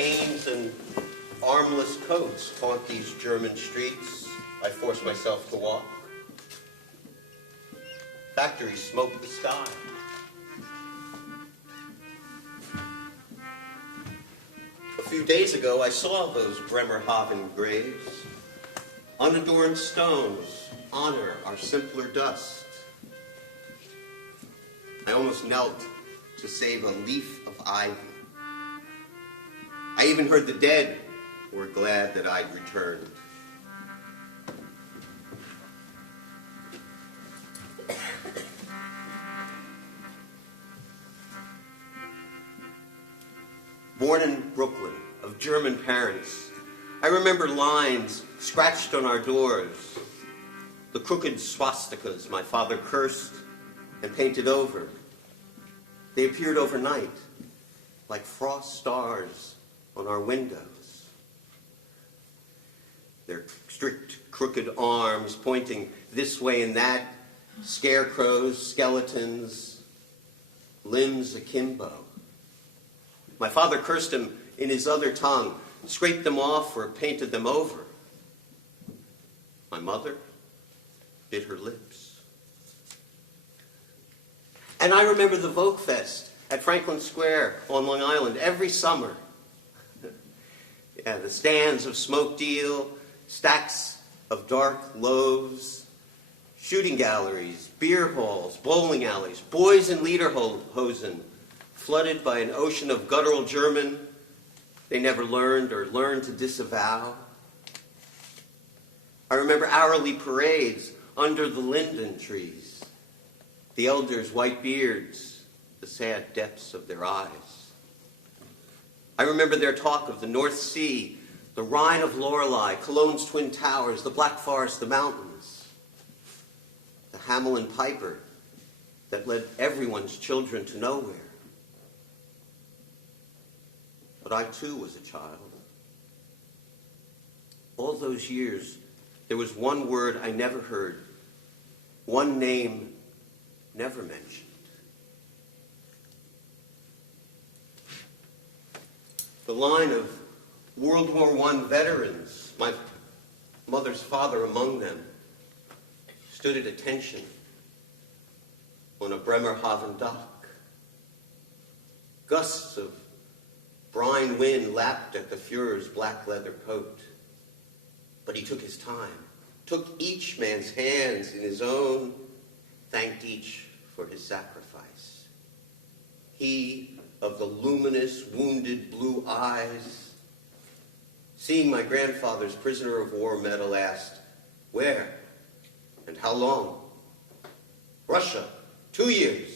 canes and armless coats haunt these German streets I force myself to walk. Factories smoke the sky. A few days ago, I saw those Bremerhaven graves. Unadorned stones honor our simpler dust. I almost knelt to save a leaf of ivy. I even heard the dead were glad that I'd returned. Born in Brooklyn, of German parents, I remember lines scratched on our doors, the crooked swastikas my father cursed and painted over. They appeared overnight, like frost stars on our windows. Their strict, crooked arms pointing this way and that, scarecrows, skeletons, limbs akimbo. My father cursed them in his other tongue, scraped them off or painted them over. My mother bit her lips. And I remember the Volkfest at Franklin Square on Long Island every summer. Yeah, the stands of smoked eel, stacks of dark loaves, shooting galleries, beer halls, bowling alleys, boys in lederhosen, flooded by an ocean of guttural German they never learned or learned to disavow. I remember hourly parades under the linden trees, the elders' white beards, the sad depths of their eyes. I remember their talk of the North Sea, the Rhine of Lorelei, Cologne's Twin Towers, the Black Forest, the mountains, the Hamelin Piper that led everyone's children to nowhere. But I too was a child. All those years, there was one word I never heard, one name never mentioned. The line of World War I veterans, my mother's father among them, stood at attention on a Bremerhaven dock. Gusts of brine wind lapped at the Fuhrer's black leather coat. But he took his time, took each man's hands in his own, thanked each for his sacrifice. He of the luminous, wounded blue eyes, seeing my grandfather's prisoner of war medal, asked, "Where and how long?" "Russia, 2 years,"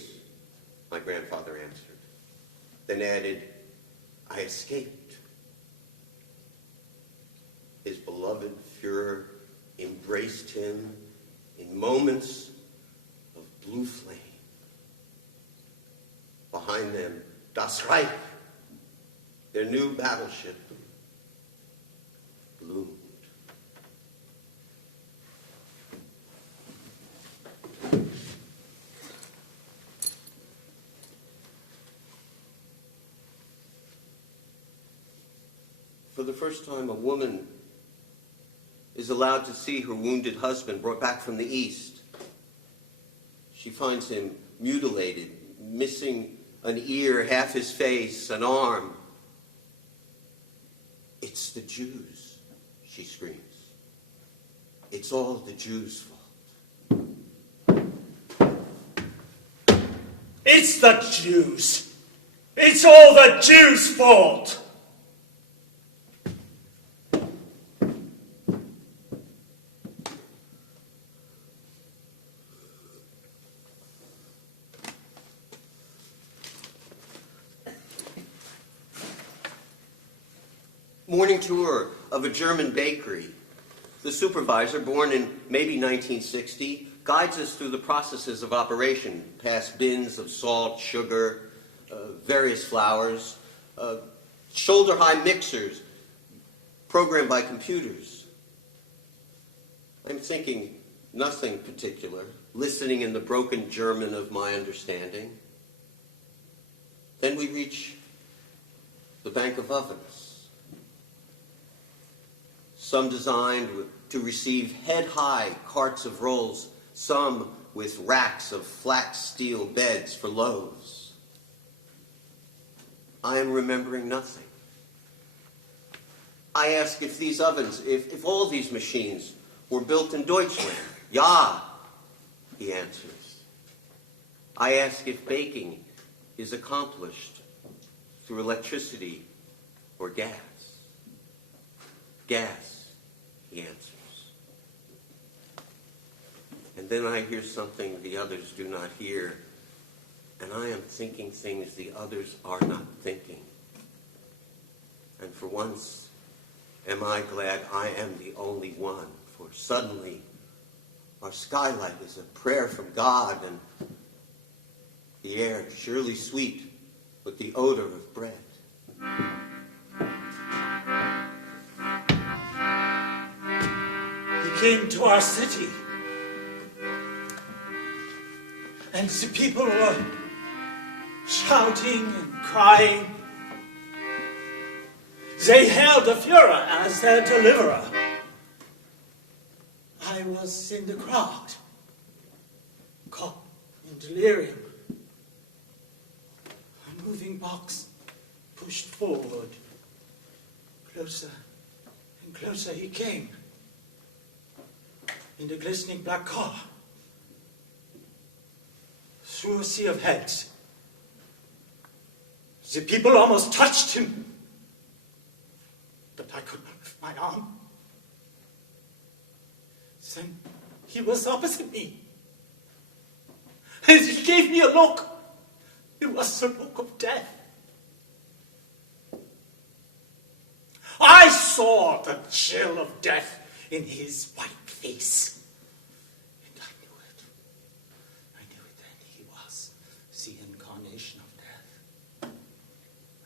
my grandfather answered. Then added, "I escaped." His beloved Fuhrer embraced him in moments of blue flame. Behind them, Das Reich, their new battleship, bloomed. For the first time, a woman is allowed to see her wounded husband brought back from the East. She finds him mutilated, missing an ear, half his face, an arm. "It's the Jews," she screams. "It's all the Jews' fault." It's the Jews. It's all the Jews' fault. Morning tour of a German bakery. The supervisor, born in maybe 1960, guides us through the processes of operation, past bins of salt, sugar, various flours, shoulder-high mixers, programmed by computers. I'm thinking nothing particular, listening in the broken German of my understanding. Then we reach the bank of ovens. some designed to receive head-high carts of rolls, some with racks of flat steel beds for loaves. I am remembering nothing. I ask if these ovens, if all these machines were built in Deutschland. Ja, he answers. I ask if baking is accomplished through electricity or gas. Gas, he answers. And then I hear something the others do not hear, and I am thinking things the others are not thinking. And for once, am I glad I am the only one, for suddenly our skylight is a prayer from God, and the air surely sweet with the odor of bread. He came to our city, and the people were shouting and crying. They hailed the Führer as their deliverer. I was in the crowd, caught in delirium. A moving box pushed forward. Closer and closer he came. In the glistening black car, through a sea of heads. The people almost touched him, but I could not lift my arm. Then he was opposite me, and he gave me a look. It was the look of death. I saw the chill of death in his white face. And I knew it. I knew it then. He was the incarnation of death.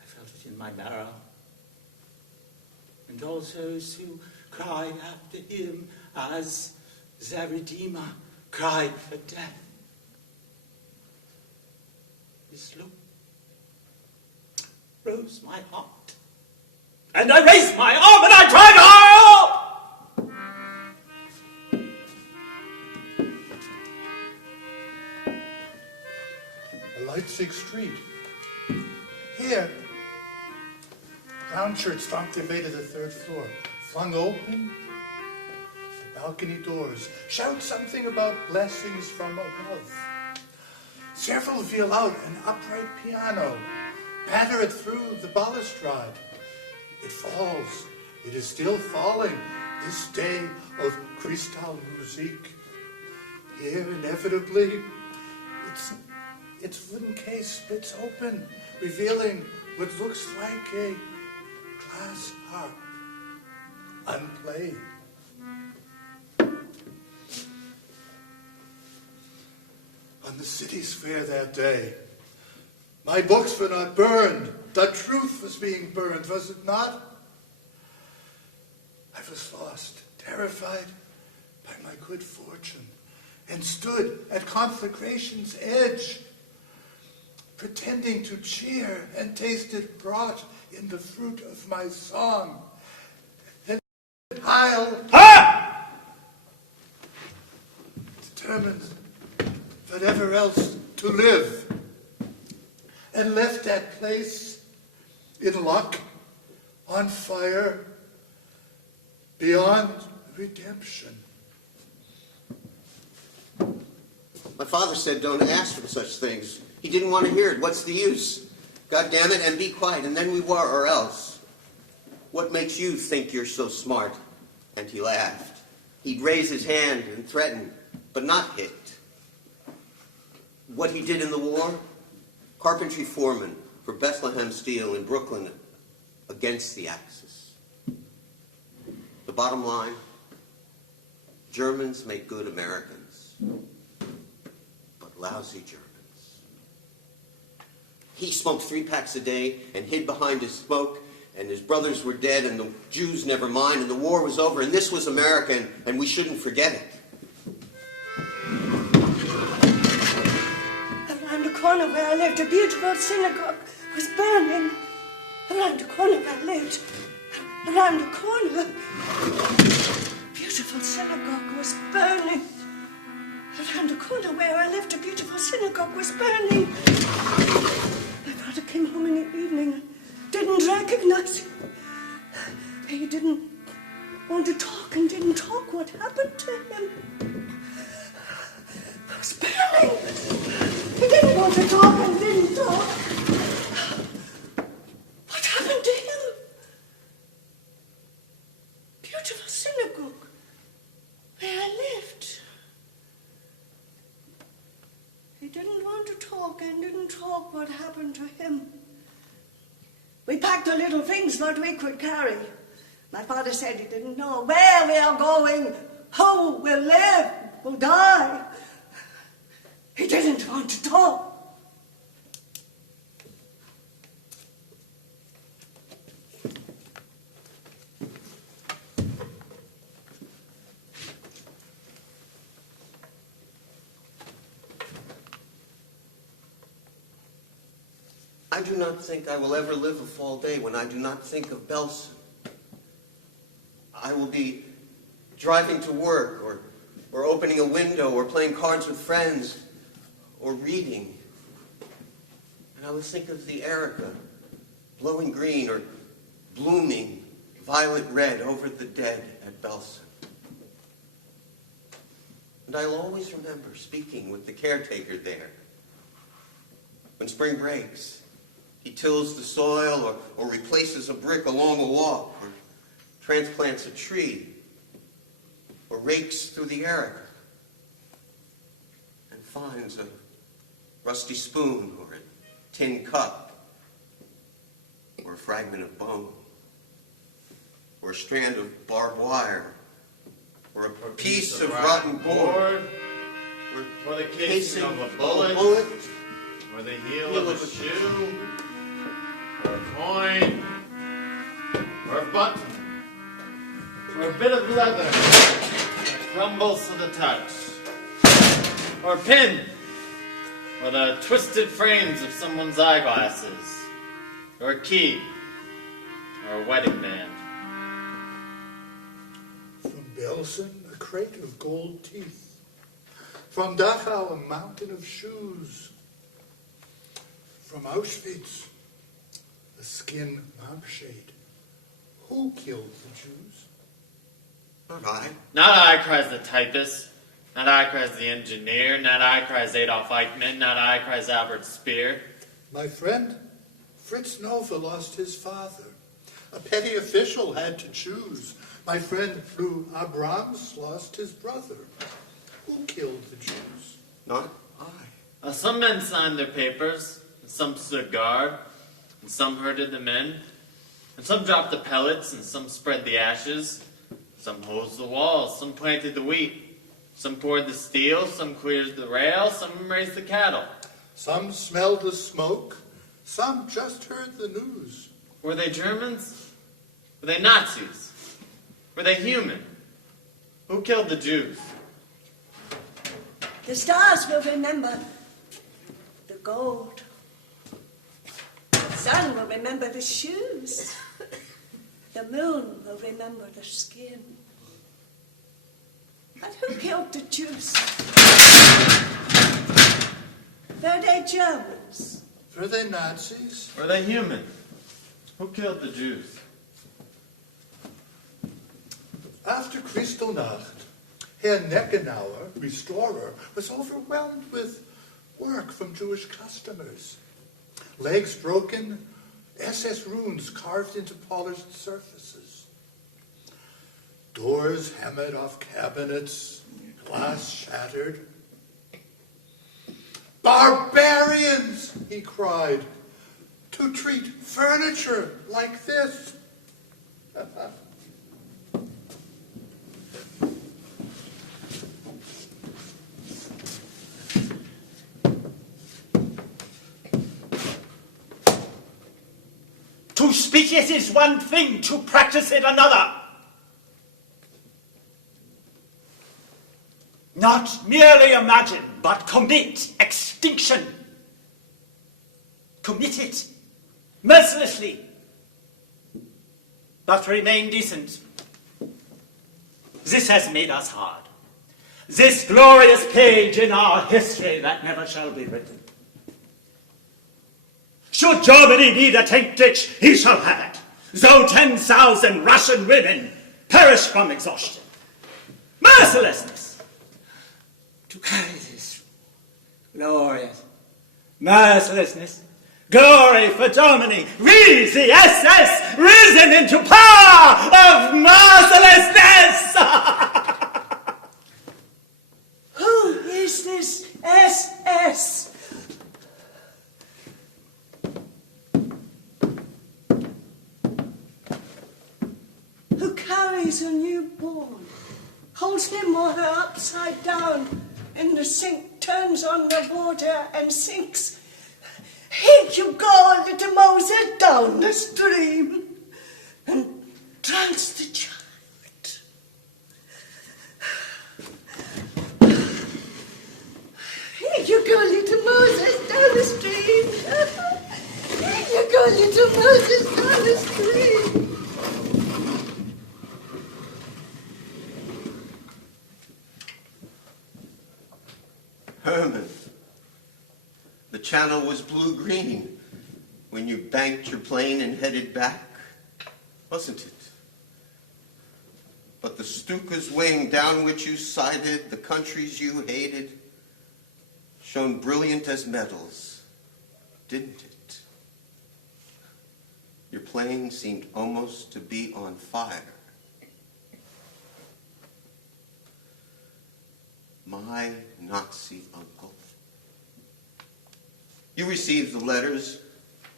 I felt it in my marrow. And all those who cried after him as their Redeemer cried for death. This look rose my heart. And I raised my arm and I cried, "Help!" Leipzig street. Here, brown shirts stomped their way to the third floor. Flung open the balcony doors. Shout something about blessings from above. Several feel out an upright piano. Patter it through the balustrade. It falls. It is still falling. This day of Kristallmusik. Here, inevitably, its wooden case splits open, revealing what looks like a glass harp, unplayed. On the city square that day, my books were not burned. The truth was being burned, was it not? I was lost, terrified by my good fortune, and stood at conflagration's edge, pretending to cheer, and tasted brought in the fruit of my song. And Heil, determined whatever else to live, and left that place in luck, on fire, beyond redemption. My father said don't ask for such things. He didn't want to hear it. What's the use? God damn it, and be quiet, and then we were, or else. What makes you think you're so smart? And he laughed. He'd raise his hand and threaten, but not hit. What he did in the war? Carpentry foreman for Bethlehem Steel in Brooklyn against the Axis. The bottom line, Germans make good Americans, but lousy Germans. He smoked 3 packs a day and hid behind his smoke, and his brothers were dead, and the Jews never mind, and the war was over, and this was America, and we shouldn't forget it. Around the corner where I lived, a beautiful synagogue was burning. Around the corner where I lived, Around the corner, beautiful synagogue was burning. Around the corner where I lived, a beautiful synagogue was burning. My father came home in the evening and didn't recognize him. He didn't want to talk and didn't talk. What happened to him? It was burning. He didn't want to talk and didn't talk. What happened to him? Beautiful synagogue where I lived. He didn't want to talk and didn't talk. What happened to him? We packed the little things what we could carry. My father said he didn't know where we are going, who will live, who die. He didn't want to talk. I do not think I will ever live a fall day when I do not think of Belsen. I will be driving to work, or opening a window, or playing cards with friends, or reading. And I will think of the Erika, blowing green or blooming violet red over the dead at Belsen. And I will always remember speaking with the caretaker there. When spring breaks, he tills the soil or replaces a brick along a walk, or transplants a tree, or rakes through the Erika and finds a rusty spoon or a tin cup or a fragment of bone or a strand of barbed wire or a piece of rotten board or the casing of a bullet or the heel of a shoe or a coin or a button or a bit of leather that crumbles to the touch, or a pin, or the twisted frames of someone's eyeglasses, or a key, or a wedding band. From Belsen, a crate of gold teeth. From Dachau, a mountain of shoes. From Auschwitz, a skin lampshade. Who killed the Jews? Not I. Not I, cries the typist. Not I, cries the engineer. Not I, cries Adolf Eichmann. Not I, cries Albert Speer. My friend, Fritz Nova lost his father. A petty official had to choose. My friend Lou Abrams lost his brother. Who killed the Jews? Not I. Some men signed their papers, and some stood guard, and some herded the men, and some dropped the pellets, and some spread the ashes. Some hosed the walls, some planted the wheat, some poured the steel, some cleared the rail, some raised the cattle. Some smelled the smoke, some just heard the news. Were they Germans? Were they Nazis? Were they human? Who killed the Jews? The stars will remember the gold. The sun will remember the shoes. The moon will remember the skin. But who killed the Jews? Were they Germans? Were they Nazis? Were they human? Who killed the Jews? After Kristallnacht, Herr Neckenauer, restorer, was overwhelmed with work from Jewish customers. Legs broken, SS runes carved into polished surfaces. Doors hammered off cabinets, glass shattered. Barbarians, he cried, to treat furniture like this. To speak it is one thing, to practice it another. Not merely imagine, but commit extinction. Commit it mercilessly. but remain decent. This has made us hard. This glorious page in our history that never shall be written. Should Germany need a tank ditch, he shall have it, though 10,000 Russian women perish from exhaustion. Mercilessness! To carry this glorious mercilessness, glory for Germany, we, the SS, risen into power of mercilessness! Who is this SS? Who carries a newborn, holds him or her upside down in the sink, turns on the water and sinks. Here you go, little Moses, down the stream and drowned the child. Here you go, little Moses, down the stream. Here you go, little Moses, down the stream. Herman, the channel was blue-green when you banked your plane and headed back, wasn't it? But the Stuka's wing down which you sighted, the countries you hated, shone brilliant as metals, didn't it? Your plane seemed almost to be on fire. My Nazi uncle. You received the letters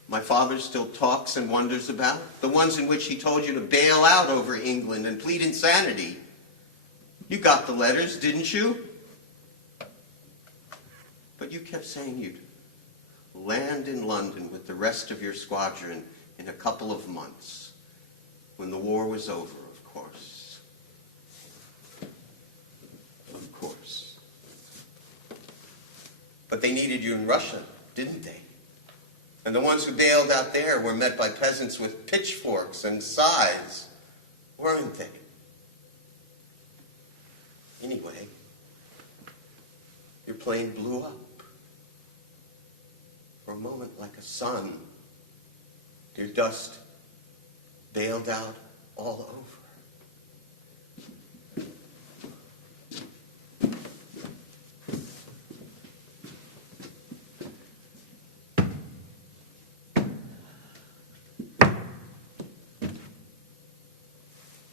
my father still talks and wonders about, the ones in which he told you to bail out over England and plead insanity. You got the letters, didn't you? But you kept saying you'd land in London with the rest of your squadron in a couple of months, when the war was over, of course. Of course. But they needed you in Russia, didn't they? And the ones who bailed out there were met by peasants with pitchforks and scythes, weren't they? Anyway, your plane blew up. For a moment, like a sun, your dust bailed out all over.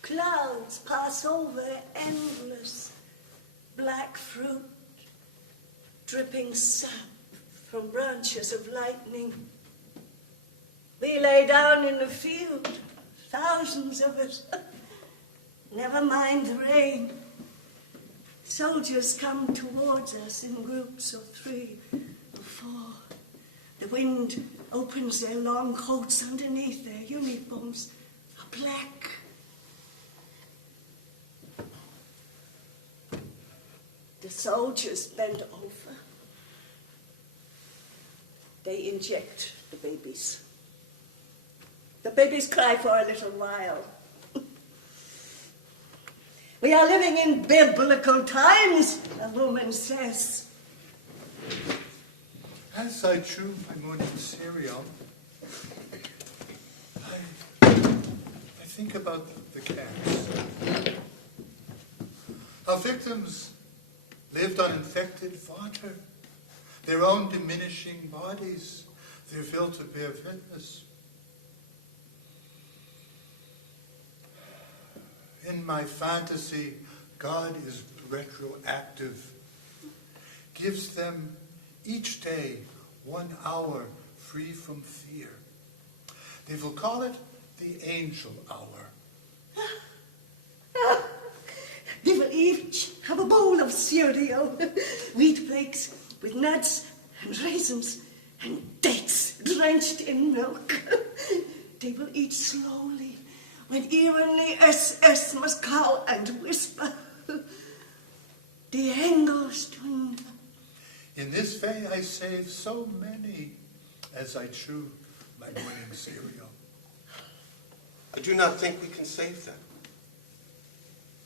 Clouds pass over endless, black fruit, dripping sap from branches of lightning. We lay down in the field, thousands of us. Never mind the rain. Soldiers come towards us in groups of 3 or 4. The wind opens their long coats underneath their uniforms are black. The soldiers bend over. They inject the babies. The babies cry for a little while. We are living in biblical times, a woman says. As I chew my morning cereal, I think about the camps. Our victims lived on infected water, their own diminishing bodies, their will to bear witness. In my fantasy, God is retroactive, gives them each day 1 hour free from fear. They will call it the angel hour. They will each have a bowl of cereal, wheat flakes with nuts and raisins and dates drenched in milk. They will eat slowly, when even the SS must cow and whisper. Die Engelstunde. In this way I save so many as I chew my morning cereal. I do not think we can save them.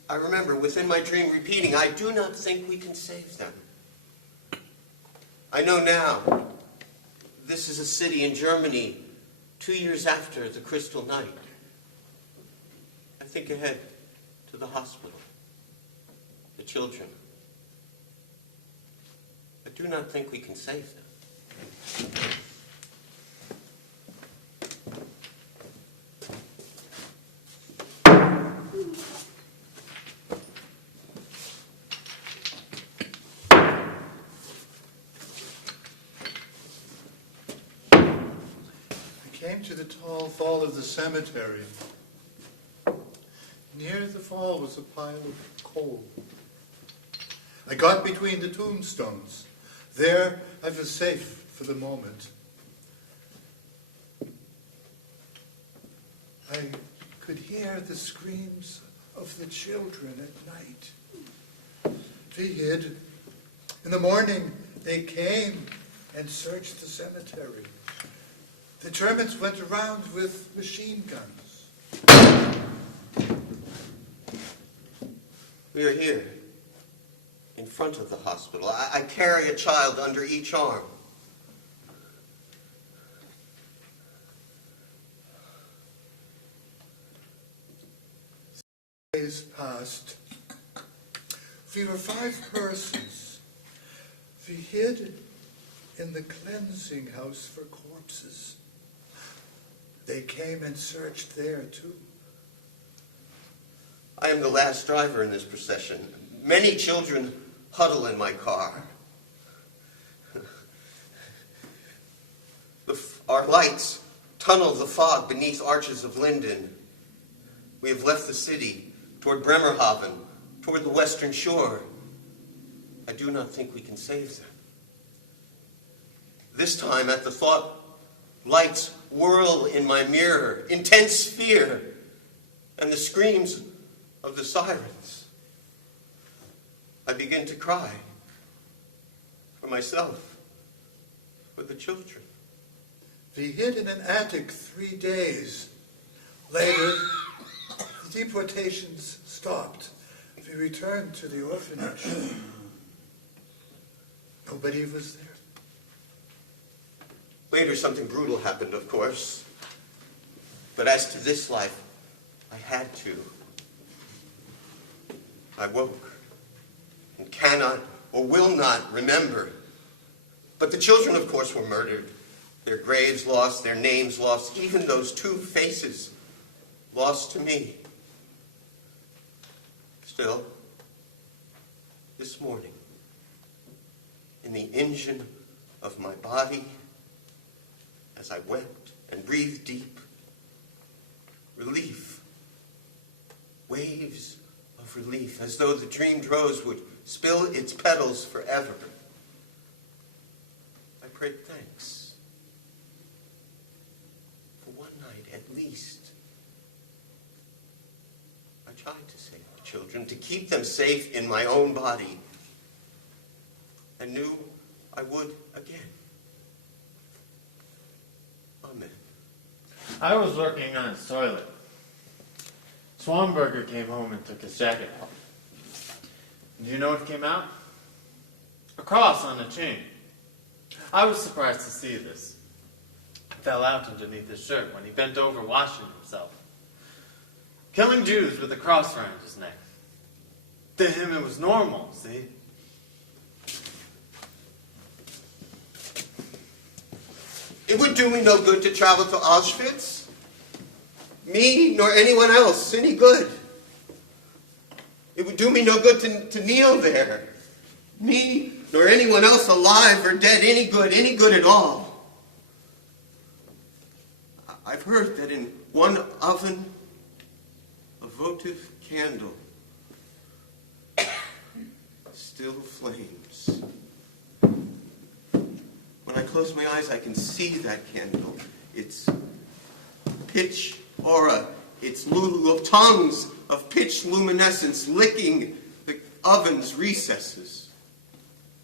I remember within my dream repeating, I do not think we can save them. I know now, this is a city in Germany 2 years after the Crystal Night. I think ahead to the hospital, the children. I do not think we can save them. Came to the tall fall of the cemetery. Near the fall was a pile of coal. I got between the tombstones. There I was safe for the moment. I could hear the screams of the children at night. They hid. In the morning, they came and searched the cemetery. The Germans went around with machine guns. We are here, in front of the hospital. I carry a child under each arm. Days passed. We were 5 persons. We hid in the cleansing house for corpses. They came and searched there, too. I am the last driver in this procession. Many children huddle in my car. Our lights tunnel the fog beneath arches of linden. We have left the city toward Bremerhaven, toward the western shore. I do not think we can save them. This time, at the thought, lights whirl in my mirror, intense fear, and the screams of the sirens. I begin to cry for myself, for the children. We hid in an attic 3 days. Later, the deportations stopped. We returned to the orphanage. Nobody was there. Later, something brutal happened, of course. But as to this life, I had to. I woke and cannot or will not remember. But the children, of course, were murdered. Their graves lost, their names lost, even those 2 faces lost to me. Still, this morning, in the engine of my body, as I wept and breathed deep, relief, waves of relief, as though the dreamed rose would spill its petals forever. I prayed thanks for one night at least. I tried to save the children, to keep them safe in my own body, and knew I would again. Amen. I was working on his toilet. Swanberger came home and took his jacket off. Do you know what came out? A cross on a chain. I was surprised to see this. It fell out underneath his shirt when he bent over washing himself. Killing Jews with a cross around his neck. To him it was normal, see? It would do me no good to travel to Auschwitz. Me nor anyone else any good. It would do me no good to kneel there. Me nor anyone else alive or dead any good at all. I've heard that in one oven, a votive candle still flames. When I close my eyes, I can see that candle. Its pitch aura, its tongues of pitch luminescence licking the oven's recesses.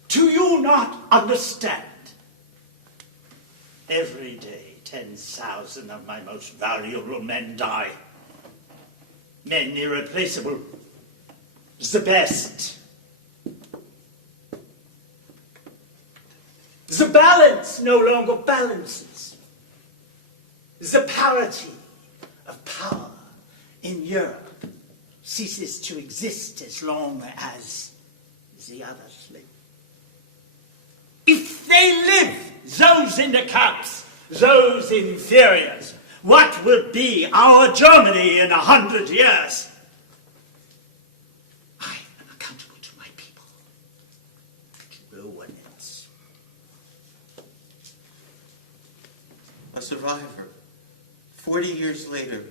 Do you not understand? Every day, 10,000 of my most valuable men die. Men irreplaceable. The best. The balance no longer balances. The parity of power in Europe ceases to exist as long as the others live. If they live, those in the camps, those inferiors, what will be our Germany in 100 years? I am accountable to my people, to no one else. A survivor, 40 years later,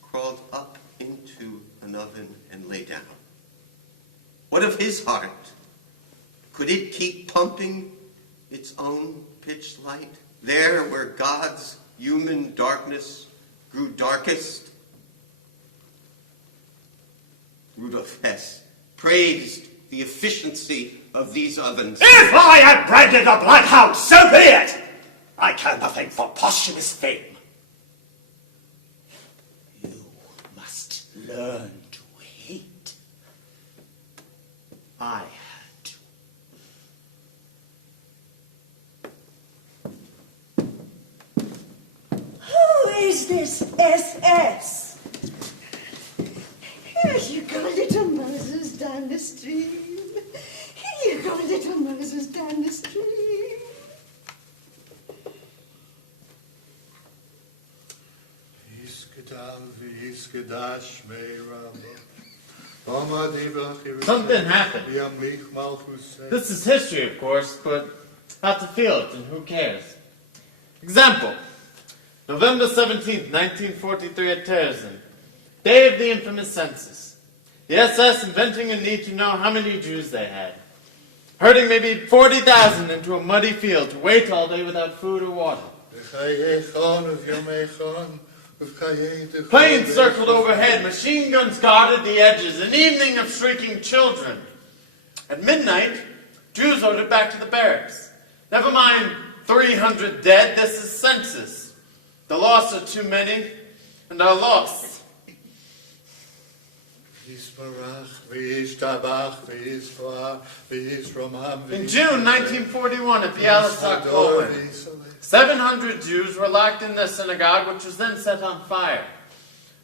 crawled up into an oven and lay down. What of his heart? Could it keep pumping its own pitch light there where God's human darkness grew darkest? Rudolf Hess praised the efficiency of these ovens. If I had branded a bloodhound, so be it! I care nothing for posthumous fame. You must learn to hate. I had to. Who is this SS? Here you go, little Moses, down the stream. Here you go, little Moses, down the stream. Something happened. This is history, of course, but how to feel it and who cares? Example. November 17th, 1943 at Terezin. Day of the infamous census. The SS inventing a need to know how many Jews they had. Herding maybe 40,000 into a muddy field to wait all day without food or water. Planes circled overhead, machine guns guarded the edges, an evening of shrieking children. At midnight, Jews ordered back to the barracks. Never mind 300 dead, this is census. The loss are too many, and our loss. In June 1941 at Bialystok, Poland, 700 Jews were locked in the synagogue, which was then set on fire.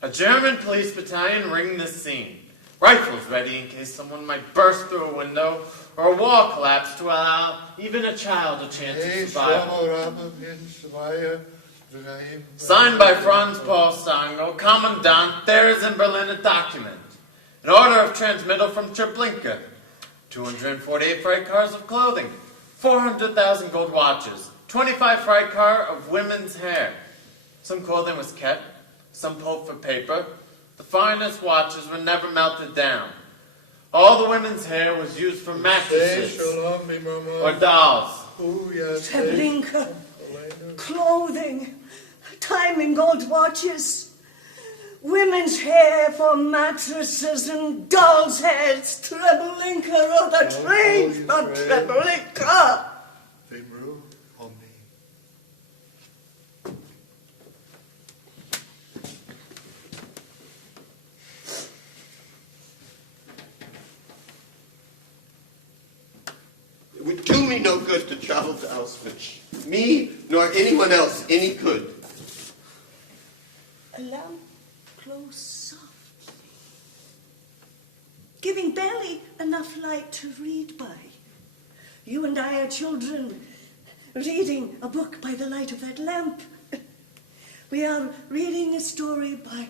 A German police battalion ringed the scene, rifles ready in case someone might burst through a window or a wall collapse to allow even a child a chance of survival. Signed by Franz Paul Stangl, Commandant, there is in Berlin a document. An order of transmittal from Treblinka. 248 freight cars of clothing. 400,000 gold watches. 25 freight car of women's hair. Some clothing was kept. Some pulled for paper. The finest watches were never melted down. All the women's hair was used for mattresses or dolls. Treblinka, clothing, time in gold watches. Women's hair for mattresses and dolls' heads. Treblinka, oh, the train from Treblinka. It would do me no good to travel to Auschwitz. Me, nor anyone else, any good. A lamp close softly, giving barely enough light to read by. You and I are children, reading a book by the light of that lamp. We are reading a story by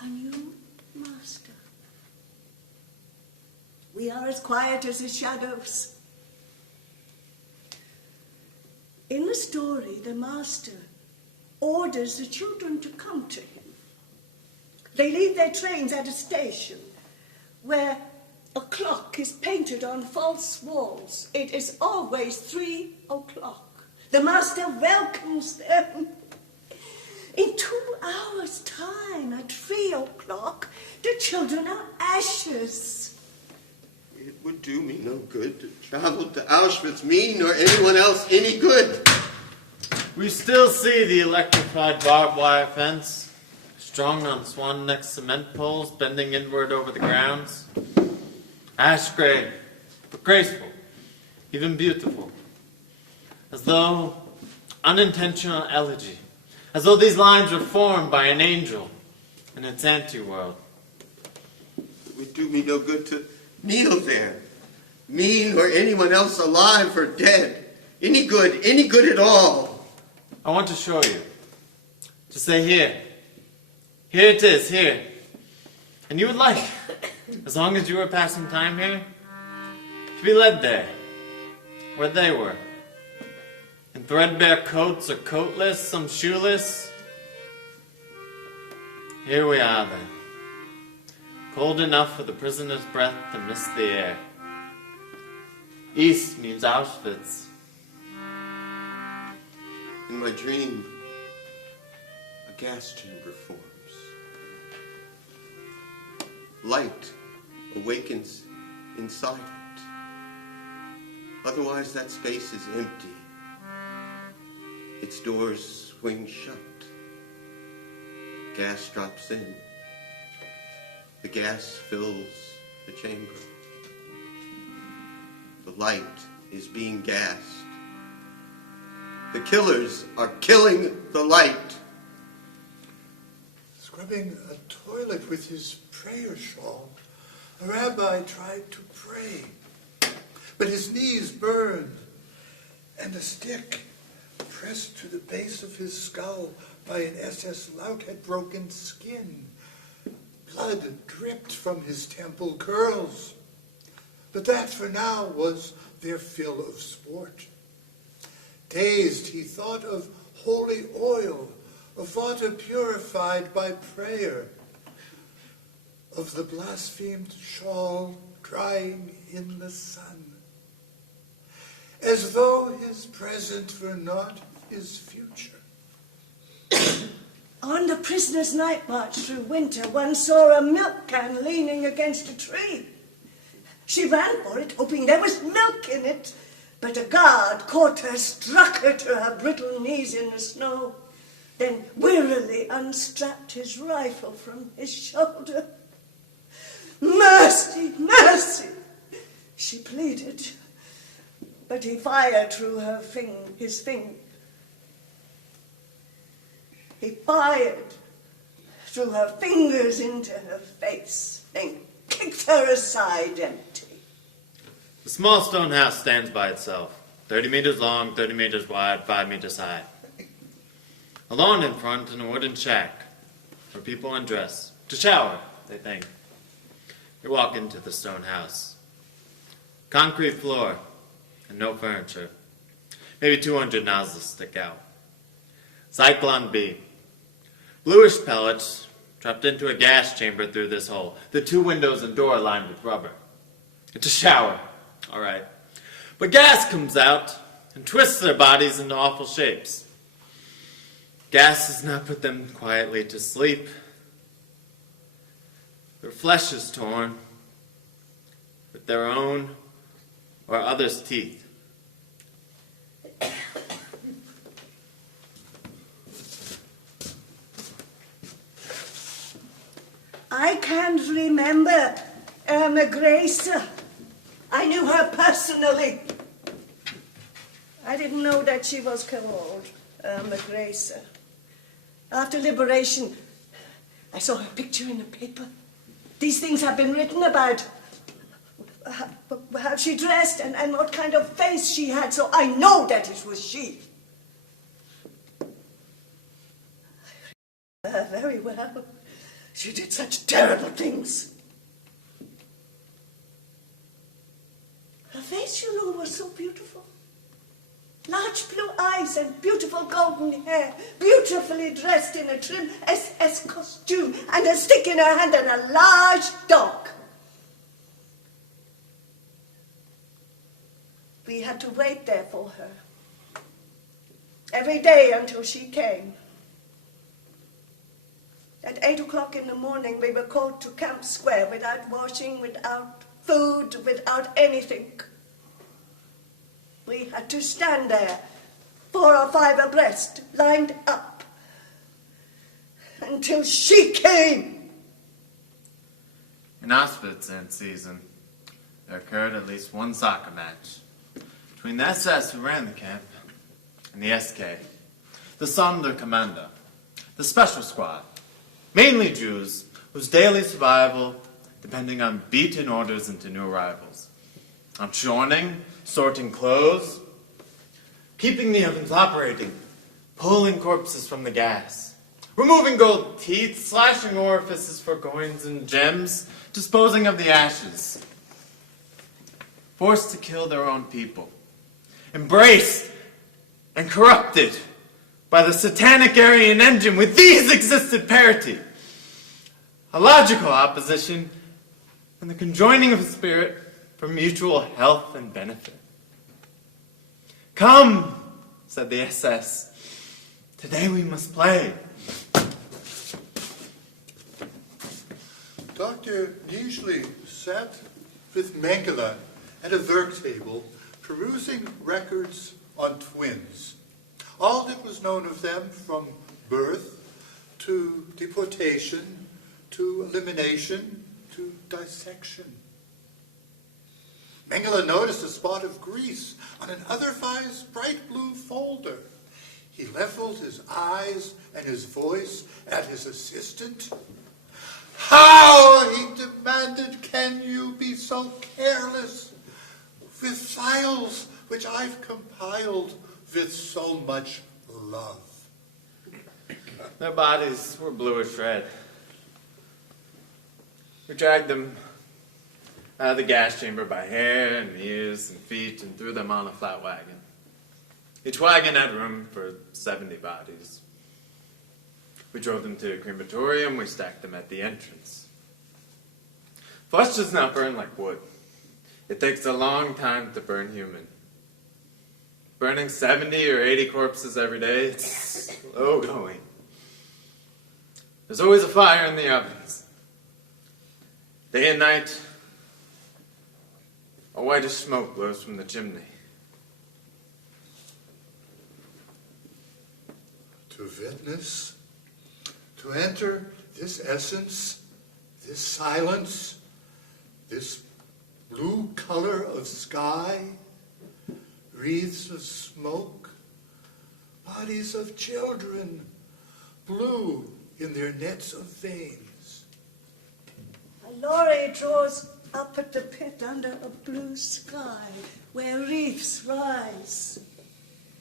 a new master. We are as quiet as his shadows. In the story, the master orders the children to come to him. They leave their trains at a station where a clock is painted on false walls. It is always 3 o'clock. The master welcomes them. In 2 hours' time, at 3 o'clock, the children are ashes. It would do me no good to travel to Auschwitz, me nor anyone else any good. We still see the electrified barbed wire fence, strung on swan-neck cement poles bending inward over the grounds. Ash gray, but graceful, even beautiful. As though unintentional elegy. As though these lines were formed by an angel in its anti-world. It would do me no good to kneel there. Me or anyone else alive or dead. Any good at all. I want to show you. To say here. Here it is, here. And you would like, as long as you were passing time here, to be led there, where they were. In threadbare coats or coatless, some shoeless. Here we are then. Cold enough for the prisoner's breath to miss the air. East means Auschwitz. In my dream, a gas chamber forms. Light awakens inside it. Otherwise, that space is empty. Its doors swing shut. Gas drops in. The gas fills the chamber. The light is being gassed. The killers are killing the light. Scrubbing a toilet with his prayer shawl, a rabbi tried to pray, but his knees burned, and a stick pressed to the base of his skull by an SS lout had broken skin. Blood dripped from his temple curls. But that for now was their fill of sport. Dazed, he thought of holy oil, of water purified by prayer, of the blasphemed shawl drying in the sun, as though his present were not his future. On the prisoner's night march through winter, one saw a milk can leaning against a tree. She ran for it, hoping there was milk in it, but a guard caught her, struck her to her brittle knees in the snow, then wearily unstrapped his rifle from his shoulder. "Mercy, mercy," she pleaded, but he fired through his finger. He fired through her fingers into her face, then kicked her aside empty. The small stone house stands by itself, 30 meters long, 30 meters wide, 5 meters high. A lawn in front and a wooden shack where people undress, to shower, they think. You walk into the stone house. Concrete floor and no furniture. Maybe 200 nozzles stick out. Cyclone B. Bluish pellets dropped into a gas chamber through this hole. The 2 windows and door lined with rubber. It's a shower, all right. But gas comes out and twists their bodies into awful shapes. Gas does not put them quietly to sleep. Their flesh is torn with their own or others' teeth. I can't remember Irma Grace. I knew her personally. I didn't know that she was called Irma Grace. After liberation, I saw her picture in the paper. These things have been written about. How she dressed and what kind of face she had, so I know that it was she. I remember her very well. She did such terrible things. Her face, you know, was so beautiful. Large blue eyes and beautiful golden hair, beautifully dressed in a trim SS costume, and a stick in her hand and a large dog. We had to wait there for her. Every day until she came. At 8 o'clock in the morning, we were called to Camp Square without washing, without food, without anything. We had to stand there 4 or 5 abreast, lined up, until she came. In Auschwitz in season, there occurred at least one soccer match between the SS who ran the camp and the SK, the Sonderkommando, the special squad, mainly Jews, whose daily survival depending on beaten orders into new arrivals, on churning, sorting clothes, keeping the ovens operating, pulling corpses from the gas, removing gold teeth, slashing orifices for coins and gems, disposing of the ashes, forced to kill their own people, embraced and corrupted by the satanic Aryan engine with these existed parity, a logical opposition and the conjoining of a spirit for mutual health and benefit. Come, said the SS, today we must play. Dr. Niesli sat with Mengele at a work table, perusing records on twins. All that was known of them from birth to deportation to elimination to dissection. Mengele noticed a spot of grease on an otherwise bright blue folder. He leveled his eyes and his voice at his assistant. How, he demanded, can you be so careless with files which I've compiled with so much love? Their bodies were bluish red. We dragged them out of the gas chamber by hair and ears and feet and threw them on a flat wagon. Each wagon had room for 70 bodies. We drove them to a crematorium. We stacked them at the entrance. Flesh does not burn like wood. It takes a long time to burn human. Burning 70 or 80 corpses every day, it's slow going. There's always a fire in the ovens. Day and night, a whitish smoke blows from the chimney. To witness, to enter this essence, this silence, this blue color of sky, wreaths of smoke, bodies of children, blue in their nets of veins. A lorry draws up at the pit under a blue sky where wreaths rise.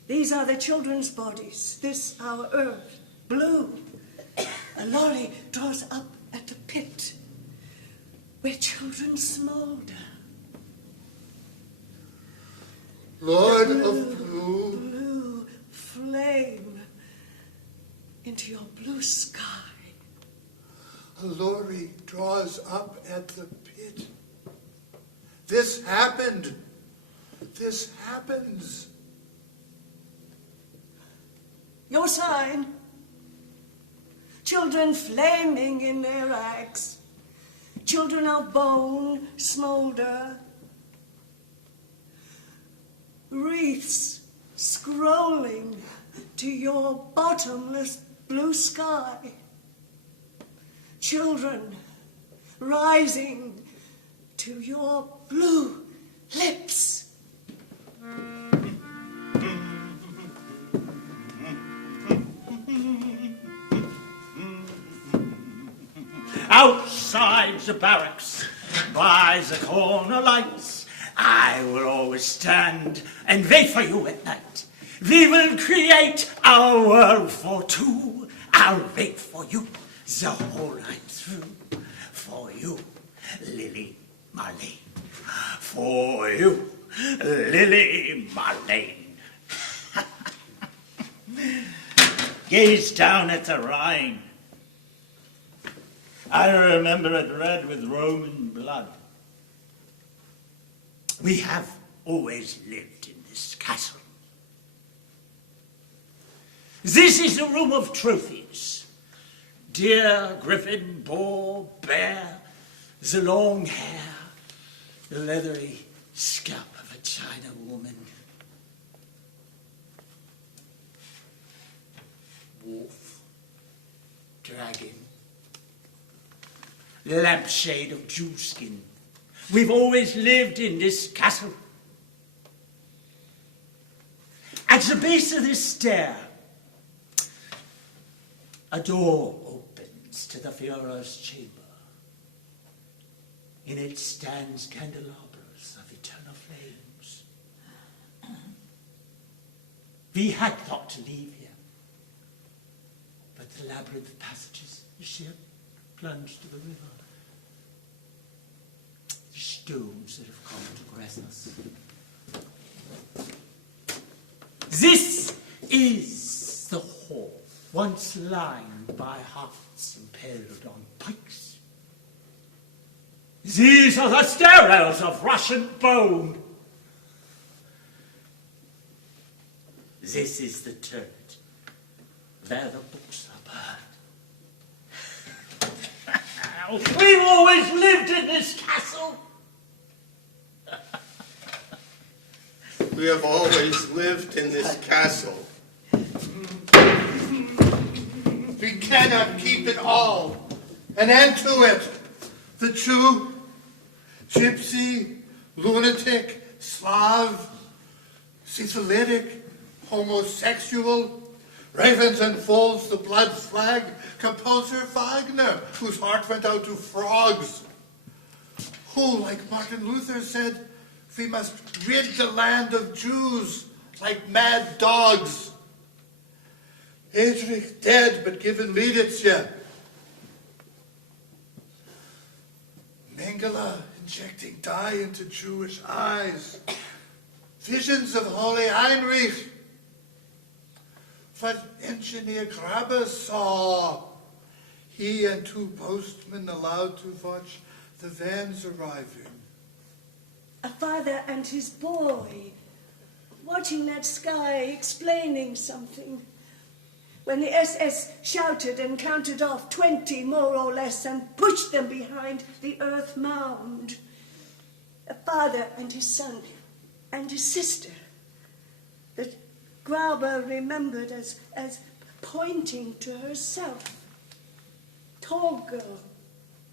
These are the children's bodies, this our earth, blue. A lorry draws up at the pit where children smolder. Lord blue, of blue, blue flame into your blue sky. a lorry draws up at the pit. This happened. This happens. Your sign. Children flaming in their rags. Children of bone smolder. Wreaths scrolling to your bottomless blue sky. Children rising to your blue lips. Outside the barracks, by the corner lights, I will always stand and wait for you at night. We will create our world for two. I'll wait for you the whole night through. For you, Lily Marlene. For you, Lily Marlene. Gaze down at the Rhine. I remember it red with Roman blood. We have always lived in this castle. This is the room of trophies. Deer, griffin, boar, bear, the long hair, the leathery scalp of a China woman. dragon. Lampshade of Jew skin. We've always lived in this castle. At the base of this stair, a door opens to the Führer's chamber. In it stands candelabras of eternal flames. We had thought to leave here, but the labyrinth of passages, the ship plunged to the river. The stones that have come to grace us. This is the hall, once lined by hearts impaled on pikes. These are the stairrails of Russian bone. This is the turret where the books are burned. We've always lived in this castle. We have always lived in this castle. We cannot keep it all. An end to it. The Jew, Gypsy, lunatic, Slav, syphilitic, homosexual, ravens and wolves, the blood flag, composer Wagner, whose heart went out to frogs, who, like Martin Luther said, we must rid the land of Jews like mad dogs. Hedrich dead, but given Lieditje. Mengele injecting dye into Jewish eyes. Visions of Holy Heinrich. What engineer Graber saw. He and two postmen allowed to watch the vans arriving. A father and his boy, watching that sky, explaining something. When the SS shouted and counted off 20 more or less and pushed them behind the earth mound. A father and his son and his sister that Graber remembered as pointing to herself. Tall girl,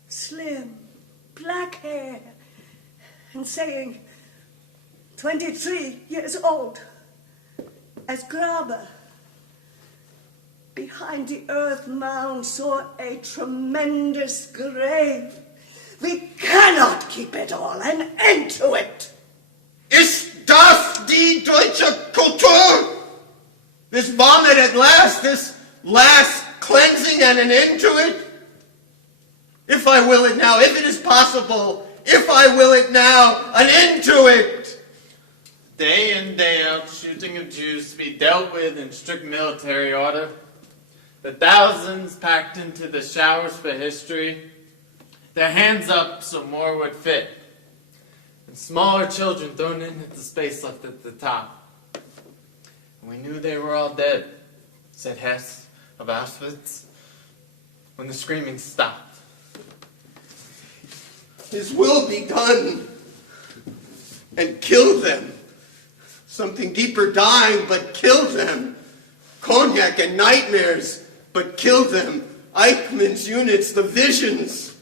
slim, black hair, and saying, 23 years old, as Graber, behind the earth mound, saw a tremendous grave. We cannot keep it all, an end to it. Ist das die deutsche Kultur? This vomit at last, this last cleansing and an end to it? If I will it now, if it is possible, if I will it now, an end to it! Day in, day out, shooting of Jews to be dealt with in strict military order. The thousands packed into the showers for history, their hands up so more would fit, and smaller children thrown in at the space left at the top. And we knew they were all dead, said Hess of Auschwitz, when the screaming stopped. His will be done, and kill them. Something deeper dying, but kill them. Cognac and nightmares, but kill them. Eichmann's units, the visions.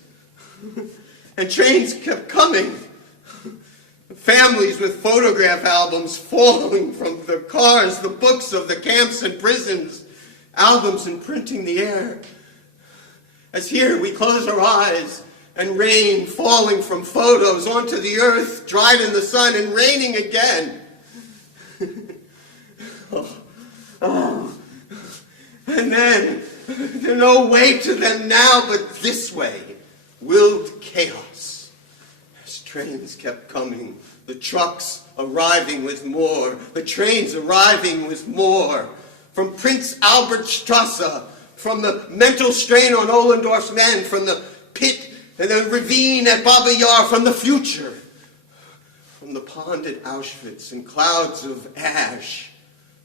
And trains kept coming. Families with photograph albums falling from the cars, the books of the camps and prisons, albums imprinting the air. As here we close our eyes, and rain falling from photos onto the earth, dried in the sun and raining again. And then, there's no way to them now but this way, willed chaos. As trains kept coming, the trucks arriving with more, the trains arriving with more. From Prince Albert Strasse, from the mental strain on Ohlendorf's men, from the pit and the ravine at Baba Yar, from the future, from the pond at Auschwitz and clouds of ash,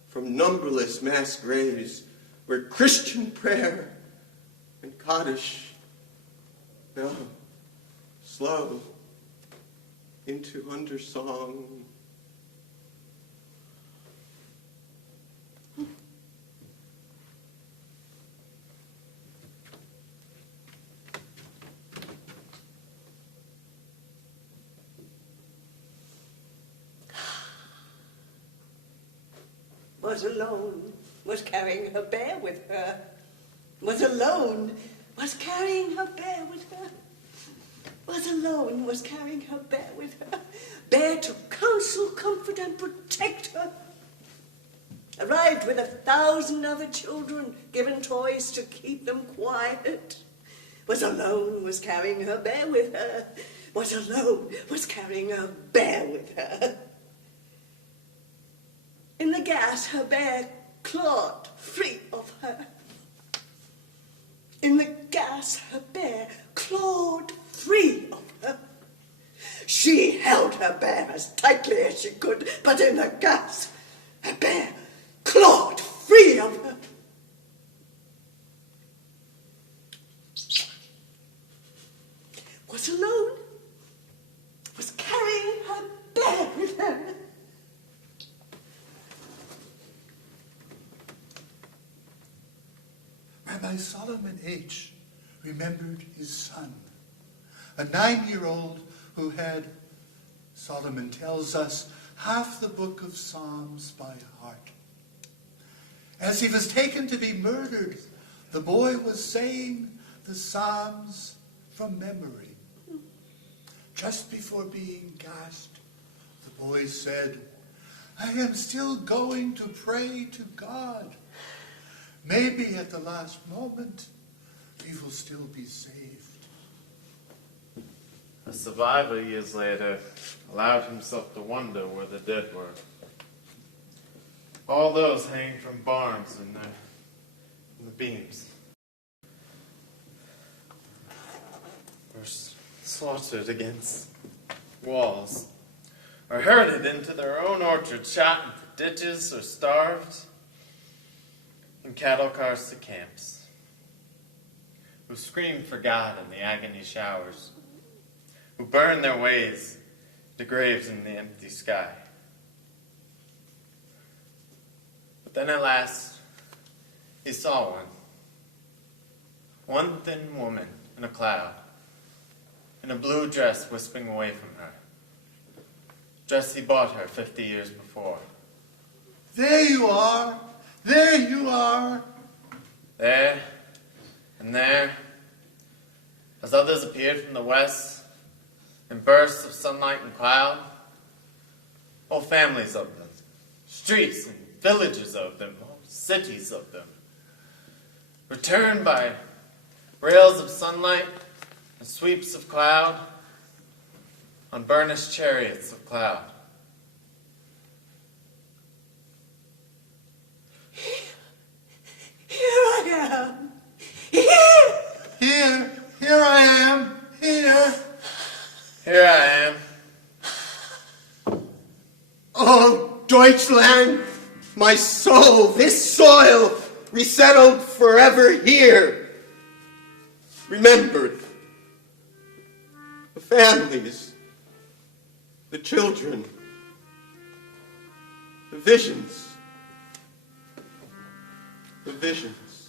from numberless mass graves where Christian prayer and Kaddish, now slow into undersong. was alone, was carrying her bear with her. Was alone, was carrying her bear with her. Was alone, was carrying her bear with her. Bear to counsel, comfort, and protect her. Arrived with 1,000 other children, given toys to keep them quiet. Was alone, was carrying her bear with her. Was alone, was carrying her bear with her. In the gas, her bear clawed free of her. In the gas, her bear clawed free of her. She held her bear as tightly as she could, but in the gas, her bear clawed free of her. Was alone, was carrying her bear with her. Rabbi Solomon H. remembered his son, a 9-year-old who had, Solomon tells us, half the book of Psalms by heart. As he was taken to be murdered, the boy was saying the Psalms from memory. Just before being gassed, the boy said, "I am still going to pray to God. Maybe at the last moment, we will still be saved." A survivor years later allowed himself to wonder where the dead were. All those hanging from barns and the beams were slaughtered against walls, or herded into their own orchards, shot into ditches, or starved in cattle cars to camps, who screamed for God in the agony showers, who burned their ways to graves in the empty sky. But then at last, he saw one thin woman in a cloud, in a blue dress wisping away from her. Dress he bought her 50 years before. There you are! There you are! There and there, as others appeared from the west in bursts of sunlight and cloud, whole families of them, streets and villages of them, whole cities of them, returned by rails of sunlight and sweeps of cloud on burnished chariots of cloud. Here I am. Here. Here I am. Here. Here I am. Oh, Deutschland, my soul, this soil, resettled forever here. Remembered. The families, the children, the visions. The visions.